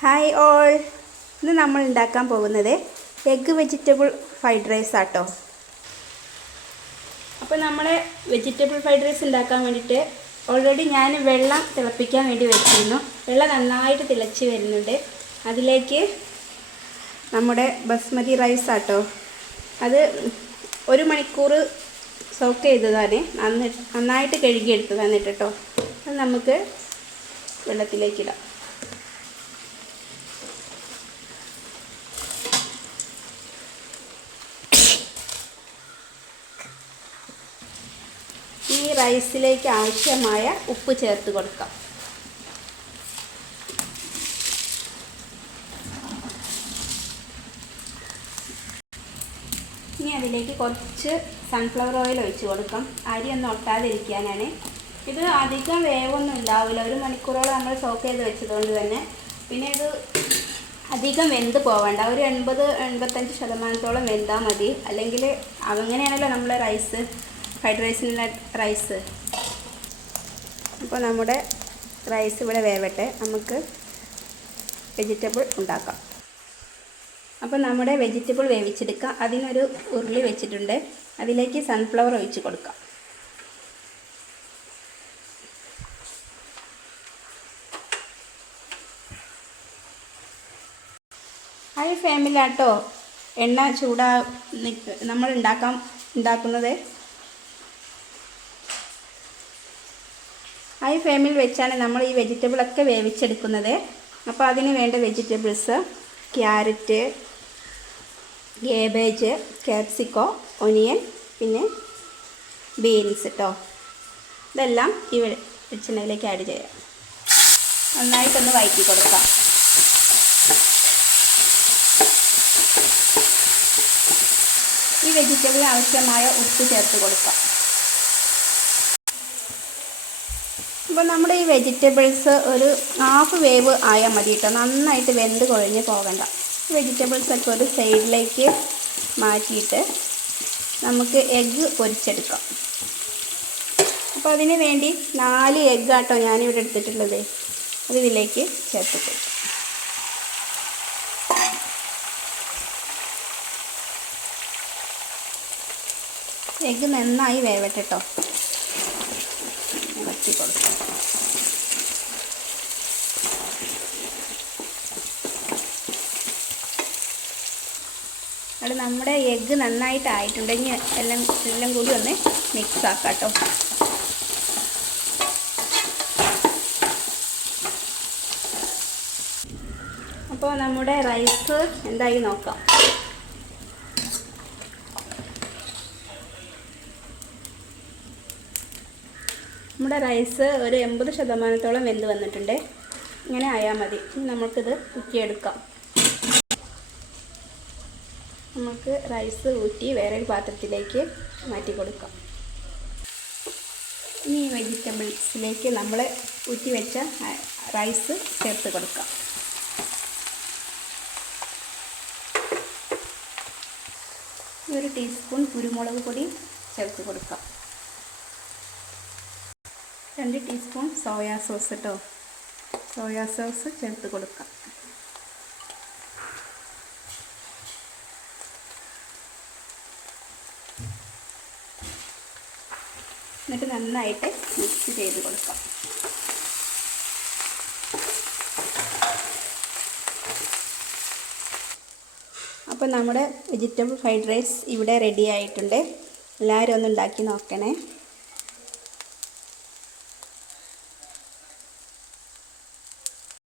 Hi all ഇന്ന് നമ്മൾ ഉണ്ടാക്കാൻ പോകുന്നത് എഗ്ഗ് വെജിറ്റബിൾ ഫ്രൈഡ് റൈസ് ആട്ടോ. അപ്പോൾ നമ്മൾ വെജിറ്റബിൾ ഫ്രൈഡ് റൈസ് ഉണ്ടാക്കാൻ വേണ്ടിയിട്ട് ഓൾറെഡി ഞാൻ വെള്ളം തിളപ്പിക്കാൻ വേണ്ടി വെച്ചിരുന്നു. വെള്ളം നന്നായിട്ട് തിളച്ച് വരുന്നുണ്ട്. അതിലേക്ക് നമ്മുടെ ബസ്മതി റൈസ് ആട്ടോ. അത് ഒരു മണിക്കൂർ സോക്ക് ചെയ്തതാണ്. നന്ന നന്നായിട്ട് കഴുകിയെടുത്തതാണ് കേട്ടോ. അത് നമുക്ക് വെള്ളത്തിലേക്കിടാം ഈ റൈസിലേക്ക് ആവശ്യമായ ഉപ്പ് ചേർത്ത് കൊടുക്കാം. ഇനി അതിലേക്ക് കുറച്ച് സൺഫ്ലവർ ഓയിൽ ഒഴിച്ച് കൊടുക്കാം. അരി ഒന്നും ഒട്ടാതിരിക്കാനാണ്. ഇത് അധികം വേവൊന്നും ഉണ്ടാവില്ല. ഒരു മണിക്കൂറോളം നമ്മൾ സോക്ക് ചെയ്ത് വെച്ചതുകൊണ്ട് തന്നെ. പിന്നെ ഇത് അധികം വെന്ത് പോവണ്ട. ഒരു എൺപത് എൺപത്തഞ്ച് ശതമാനത്തോളം വെന്താൽ മതി. അല്ലെങ്കിൽ അങ്ങനെയാണല്ലോ നമ്മൾ റൈസ് ഫ്രൈഡ് റൈസിനുള്ള റൈസ്. അപ്പോൾ നമ്മുടെ റൈസ് ഇവിടെ വേവട്ടെ. നമുക്ക് വെജിറ്റബിൾ ഉണ്ടാക്കാം. അപ്പോൾ നമ്മുടെ വെജിറ്റബിൾ വേവിച്ചെടുക്കാം. അതിനൊരു ഉരുളി വെച്ചിട്ടുണ്ട്. അതിലേക്ക് സൺഫ്ലവർ ഒഴിച്ച് കൊടുക്കാം. ഹൈ ഫാമിലാട്ടോ എണ്ണ ചൂടാ നമ്മൾ ഉണ്ടാക്കാം ഉണ്ടാക്കുന്നത്. ഹൈ ഫ്ലെയിമിൽ വെച്ചാണ് നമ്മൾ ഈ വെജിറ്റബിളൊക്കെ വേവിച്ചെടുക്കുന്നത്. അപ്പോൾ അതിന് വേണ്ട vegetables carrot cabbage capsicum onion പിന്നെ ബീൻസ് കേട്ടോ ഇതെല്ലാം ഈ വെളിച്ചെണ്ണയിലേക്ക് ആഡ് ചെയ്യാം. നന്നായിട്ടൊന്ന് വഴറ്റി കൊടുക്കാം. ഈ വെജിറ്റബിൾ ആവശ്യമായ ഉപ്പ് ചേർത്ത് കൊടുക്കാം. അപ്പോൾ നമ്മുടെ ഈ വെജിറ്റബിൾസ് ഒരു ഹാഫ് വേവ് ആയാൽ മതി കേട്ടോ നന്നായിട്ട് വെന്ത് കുഴഞ്ഞ് പോകണ്ട. വെജിറ്റബിൾസൊക്കെ ഒരു സൈഡിലേക്ക് മാറ്റിയിട്ട് നമുക്ക് എഗ്ഗ് പൊരിച്ചെടുക്കാം. അപ്പോൾ അതിന് വേണ്ടി നാല് എഗ്ഗ് ആട്ടോ ഞാനിവിടെ എടുത്തിട്ടുള്ളത്. അത് ഇതിലേക്ക് ചേർത്ത് കൊടുക്കാം. എഗ്ഗ് നന്നായി വേവട്ടെ കേട്ടോ ഇളക്കി കൊടുക്കാം. അത് നമ്മുടെ എഗ്ഗ് നന്നായിട്ട് ആയിട്ടുണ്ടെങ്കിൽ എല്ലാം എല്ലാം കൂടി ഒന്ന് മിക്സ് ആക്കാം കേട്ടോ അപ്പോൾ നമ്മുടെ റൈസ് എന്തായി നോക്കാം. നമ്മുടെ റൈസ് ഒരു എൺപത് ശതമാനത്തോളം വെന്ത് വന്നിട്ടുണ്ട്. ഇങ്ങനെ ആയാൽ മതി. നമുക്കിത് ഊറ്റിയെടുക്കാം. നമുക്ക് റൈസ് ഊറ്റി വേറൊരു പാത്രത്തിലേക്ക് മാറ്റി കൊടുക്കാം. ഇനി വെജിറ്റബിൾസിലേക്ക് നമ്മൾ ഊറ്റി വെച്ച റൈസ് ചേർത്ത് കൊടുക്കാം. ഒരു ടീസ്പൂൺ കുരുമുളക് പൊടി ചേർത്ത് കൊടുക്കാം. രണ്ട് ടീസ്പൂൺ സോയാ സോസ് കേട്ടോ സോയാ സോസ് ചേർത്ത് കൊടുക്കാം. എന്നിട്ട് നന്നായിട്ട് മിക്സ് ചെയ്ത് കൊടുക്കാം. അപ്പോൾ നമ്മുടെ വെജിറ്റബിൾ ഫ്രൈഡ് റൈസ് ഇവിടെ റെഡി ആയിട്ടുണ്ട്. എല്ലാവരും ഒന്ന് ഉണ്ടാക്കി നോക്കണേ.